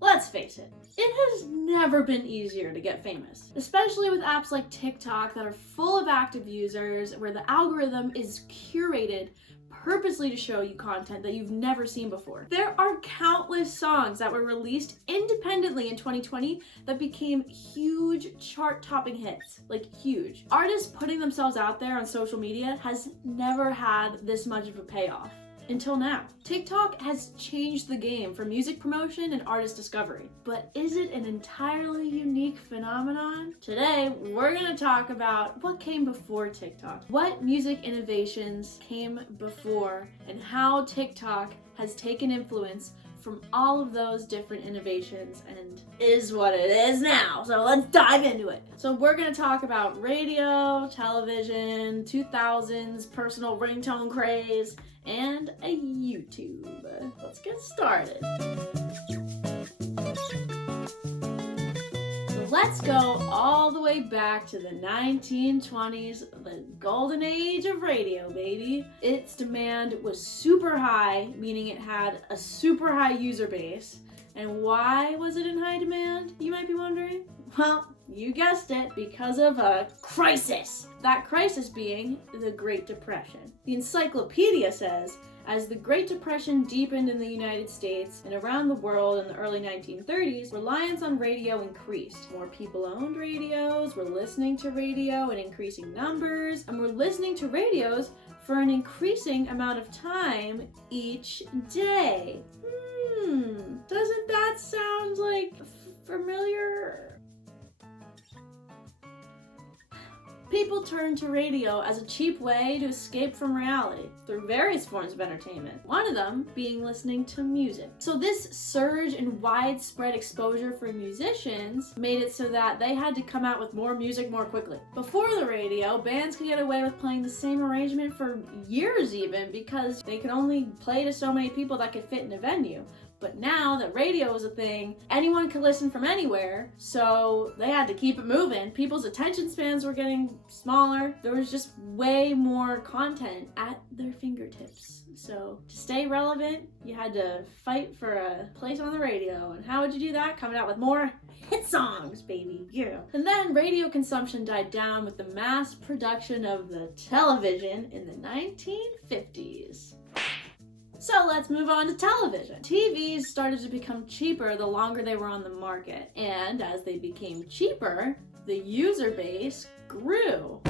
Let's face it, it has never been easier to get famous, especially with apps like TikTok that are full of active users where the algorithm is curated purposely to show you content that you've never seen before. There are countless songs that were released independently in 2020 that became huge chart-topping hits, like huge. Artists putting themselves out there on social media has never had this much of a payoff. Until now. TikTok has changed the game for music promotion and artist discovery. But is it an entirely unique phenomenon? Today, we're gonna talk about what came before TikTok, what music innovations came before, and how TikTok has taken influence from all of those different innovations and is what it is now. So let's dive into it. So we're gonna talk about radio, television, 2000s, personal ringtone craze, and a YouTube. Let's get started. So let's go all the way back to the 1920s, the golden age of radio, baby. Its demand was super high, meaning it had a super high user base. And why was it in high demand, you might be wondering? Well, you guessed it, because of a crisis. That crisis being the Great Depression. The encyclopedia says, as the Great Depression deepened in the United States and around the world in the early 1930s, reliance on radio increased. More people owned radios, were listening to radio in increasing numbers, and were listening to radios for an increasing amount of time each day. Doesn't that sound like familiar? People turned to radio as a cheap way to escape from reality through various forms of entertainment, one of them being listening to music. So this surge in widespread exposure for musicians made it so that they had to come out with more music more quickly. Before the radio, bands could get away with playing the same arrangement for years even because they could only play to so many people that could fit in a venue. But now that radio was a thing, anyone could listen from anywhere, so they had to keep it moving. People's attention spans were getting smaller. There was just way more content at their fingertips. So to stay relevant, you had to fight for a place on the radio. And how would you do that? Coming out with more hit songs, baby, yeah. And then radio consumption died down with the mass production of the television in the 1950s. So let's move on to television. TVs started to become cheaper the longer they were on the market. And as they became cheaper, the user base grew.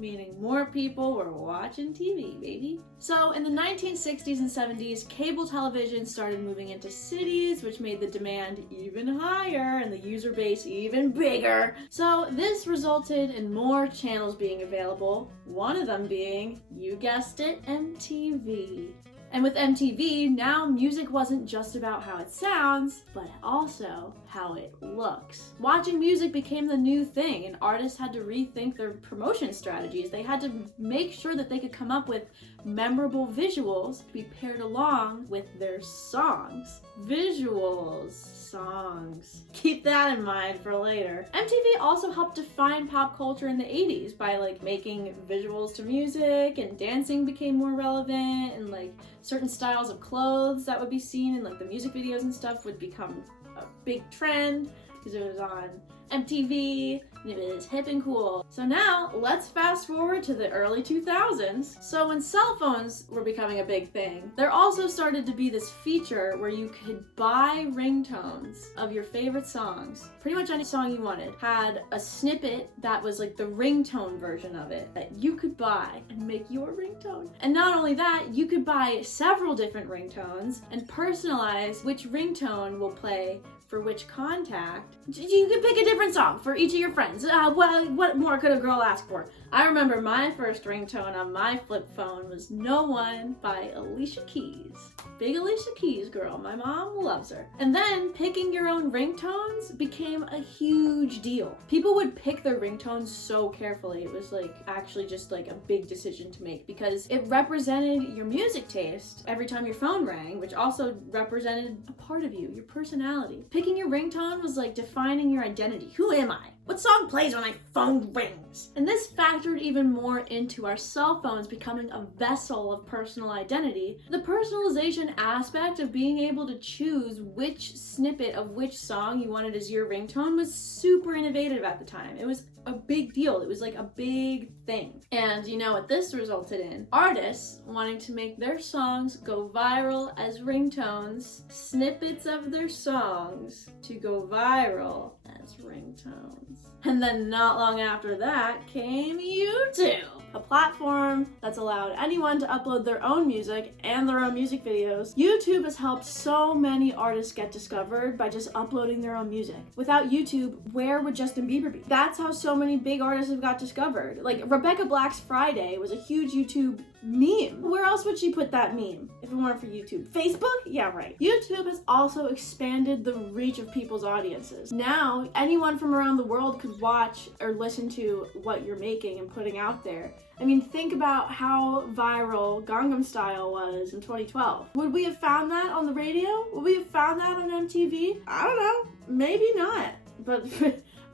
Meaning more people were watching TV, baby. So in the 1960s and 70s, cable television started moving into cities, which made the demand even higher and the user base even bigger. So this resulted in more channels being available, one of them being, you guessed it, MTV. And with MTV, now music wasn't just about how it sounds, but also how it looks. Watching music became the new thing, and artists had to rethink their promotion strategies. They had to make sure that they could come up with memorable visuals to be paired along with their songs. Visuals, songs. Keep that in mind for later. MTV also helped define pop culture in the 80s by making visuals to music, and dancing became more relevant, and certain styles of clothes that would be seen in the music videos and stuff would become a big trend because it was on MTV and it was hip and cool. So now let's fast forward to the early 2000s. So when cell phones were becoming a big thing, there also started to be this feature where you could buy ringtones of your favorite songs. Pretty much any song you wanted had a snippet that was the ringtone version of it that you could buy and make your ringtone. And not only that, you could buy several different ringtones and personalize which ringtone will play for which contact. You could pick a different song for each of your friends. Well, what more could a girl ask for? I remember my first ringtone on my flip phone was No One by Alicia Keys. Big Alicia Keys girl, my mom loves her. And then picking your own ringtones became a huge deal. People would pick their ringtones so carefully. It was actually just a big decision to make because it represented your music taste every time your phone rang, which also represented a part of you, your personality. Picking your ringtone was defining your identity. Who am I? What song plays when my phone rings? And this factored even more into our cell phones becoming a vessel of personal identity. The personalization aspect of being able to choose which snippet of which song you wanted as your ringtone was super innovative at the time. It was a big deal. It was like a big thing. And you know what this resulted in? Artists wanting to make their songs go viral as ringtones, snippets of their songs to go viral as ringtones. And then not long after that came YouTube, a platform that's allowed anyone to upload their own music and their own music videos. YouTube has helped so many artists get discovered by just uploading their own music. Without YouTube, where would Justin Bieber be? That's how so many big artists have got discovered. Like Rebecca Black's Friday was a huge YouTube meme. Where else would she put that meme if it weren't for YouTube? Facebook? Yeah, right. YouTube has also expanded the reach of people's audiences. Now, anyone from around the world could watch or listen to what you're making and putting out there. I mean, think about how viral Gangnam Style was in 2012. Would we have found that on the radio? Would we have found that on MTV? I don't know. Maybe not. But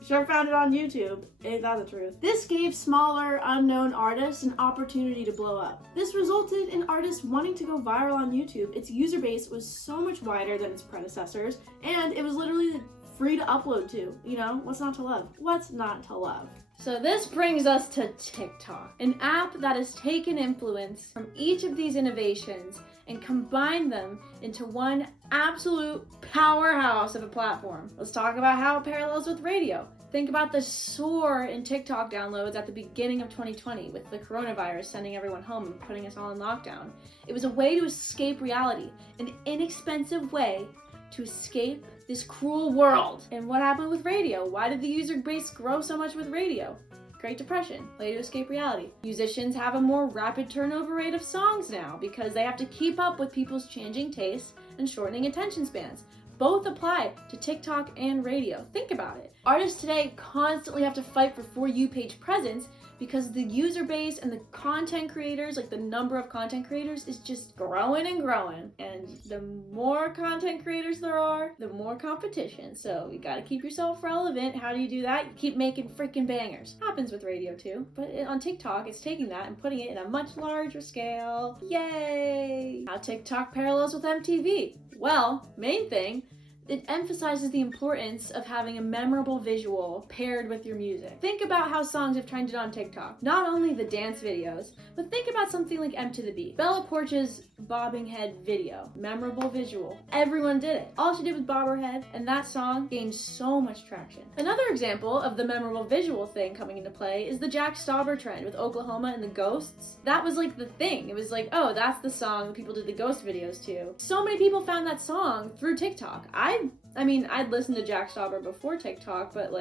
sure found it on YouTube. Ain't that the truth? This gave smaller, unknown artists an opportunity to blow up. This resulted in artists wanting to go viral on YouTube. Its user base was so much wider than its predecessors, and it was literally free to upload to. You know, what's not to love? What's not to love? So this brings us to TikTok, an app that has taken influence from each of these innovations and combined them into one absolute powerhouse of a platform. Let's talk about how it parallels with radio. Think about the soar in TikTok downloads at the beginning of 2020 with the coronavirus sending everyone home and putting us all in lockdown. It was a way to escape reality, an inexpensive way to escape this cruel world. And what happened with radio? Why did the user base grow so much with radio? Great Depression, way to escape reality. Musicians have a more rapid turnover rate of songs now because they have to keep up with people's changing tastes and shortening attention spans. Both apply to TikTok and radio. Think about it. Artists today constantly have to fight for For You page presence because the user base and the content creators, like the number of content creators, is just growing and growing. And the more content creators there are, the more competition. So you gotta keep yourself relevant. How do you do that? You keep making freaking bangers. Happens with radio too, but on TikTok, it's taking that and putting it in a much larger scale. Yay! How TikTok parallels with MTV. Well, main thing, it emphasizes the importance of having a memorable visual paired with your music. Think about how songs have trended on TikTok. Not only the dance videos, but think about something like M to the Beat. Bella Porch's bobbing head video. Memorable visual. Everyone did it. All she did was bob her head, and that song gained so much traction. Another example of the memorable visual thing coming into play is the Jack Stauber trend with Oklahoma and the Ghosts. That was like the thing. It was like, oh, that's the song that people did the Ghost videos to. So many people found that song through TikTok. I mean, I'd listened to Jack Stauber before TikTok, but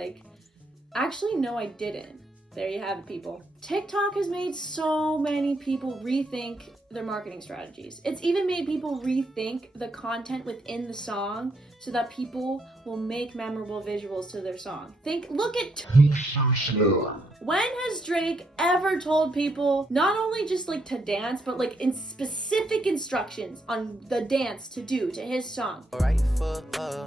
actually, no, I didn't. There you have it, people. TikTok has made so many people rethink their marketing strategies. It's even made people rethink the content within the song so that people will make memorable visuals to their song. Look at when has Drake ever told people not only just to dance, but in specific instructions on the dance to do to his song?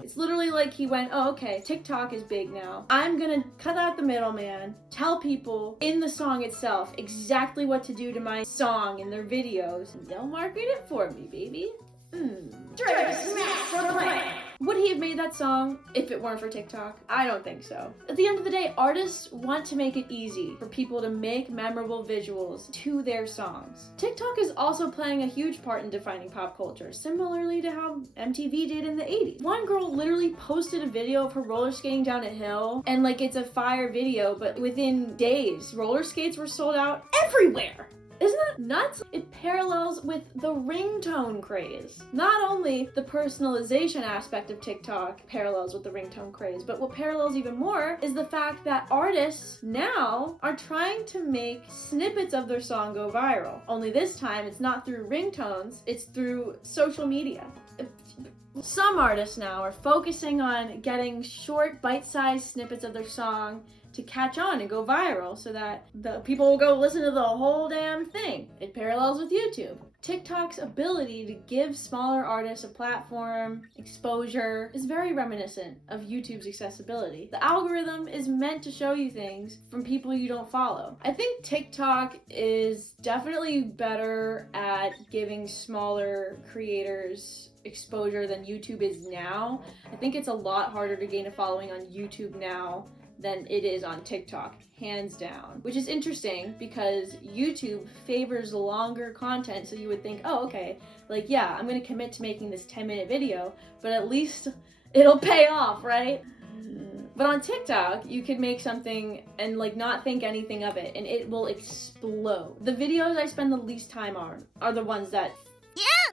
It's literally like he went, oh, okay, TikTok is big now. I'm gonna cut out the middleman, tell people in the song itself exactly what to do to my song in their videos, and they'll market it for me, baby. Drake smashed the plan. Would he have made that song if it weren't for TikTok? I don't think so. At the end of the day, artists want to make it easy for people to make memorable visuals to their songs. TikTok is also playing a huge part in defining pop culture, similarly to how MTV did in the 80s. One girl literally posted a video of her roller skating down a hill, and it's a fire video, but within days, roller skates were sold out everywhere. Isn't that nuts? It parallels with the ringtone craze. Not only the personalization aspect of TikTok parallels with the ringtone craze, but what parallels even more is the fact that artists now are trying to make snippets of their song go viral. Only this time, it's not through ringtones, it's through social media. Some artists now are focusing on getting short, bite-sized snippets of their song to catch on and go viral so that the people will go listen to the whole damn thing. It parallels with YouTube. TikTok's ability to give smaller artists a platform, exposure, is very reminiscent of YouTube's accessibility. The algorithm is meant to show you things from people you don't follow. I think TikTok is definitely better at giving smaller creators exposure than YouTube is now. I think it's a lot harder to gain a following on YouTube now than it is on TikTok, hands down. Which is interesting because YouTube favors longer content, so you would think, oh, okay, like, yeah, I'm gonna commit to making this 10-minute video, but at least it'll pay off, right? But on TikTok, you could make something and like not think anything of it, and it will explode. The videos I spend the least time on are the ones that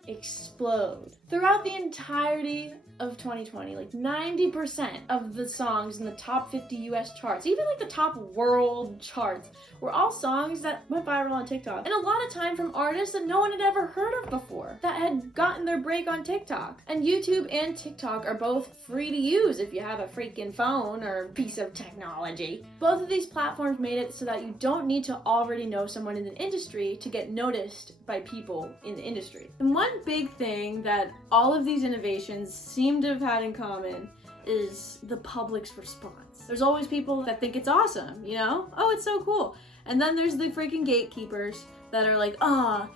explode. Throughout the entirety of 2020, like 90% of the songs in the top 50 US charts, even like the top world charts, were all songs that went viral on TikTok. And a lot of time from artists that no one had ever heard of before, that had gotten their break on TikTok. And YouTube and TikTok are both free to use if you have a freaking phone or piece of technology. Both of these platforms made it so that you don't need to already know someone in the industry to get noticed by people in the industry. And one big thing that all of these innovations seem to have had in common is the public's response. There's always people that think it's awesome, you know? Oh, it's so cool. And then there's the freaking gatekeepers that are like,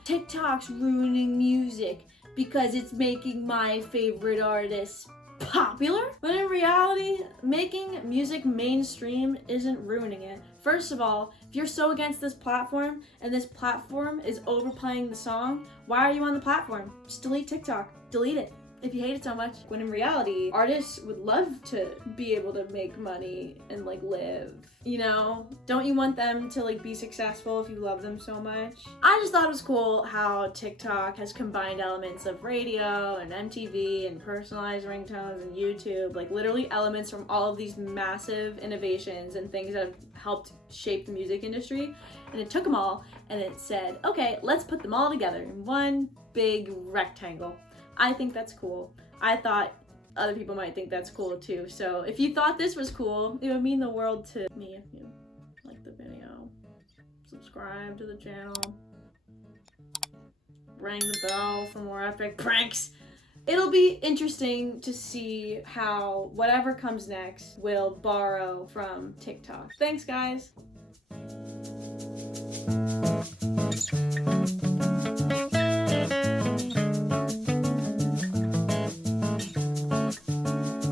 TikTok's ruining music because it's making my favorite artists popular. But in reality, making music mainstream isn't ruining it. First of all, if you're so against this platform and this platform is overplaying the song, why are you on the platform? Just delete TikTok. Delete it if you hate it so much. When in reality, artists would love to be able to make money and like live, you know? Don't you want them to like be successful if you love them so much? I just thought it was cool how TikTok has combined elements of radio and MTV and personalized ringtones and YouTube, like literally elements from all of these massive innovations and things that have helped shape the music industry. And it took them all and it said, okay, let's put them all together in one big rectangle. I think that's cool. I thought other people might think that's cool too. So if you thought this was cool, it would mean the world to me if you like the video. Subscribe to the channel. Ring the bell for more epic pranks. It'll be interesting to see how whatever comes next will borrow from TikTok. Thanks, guys.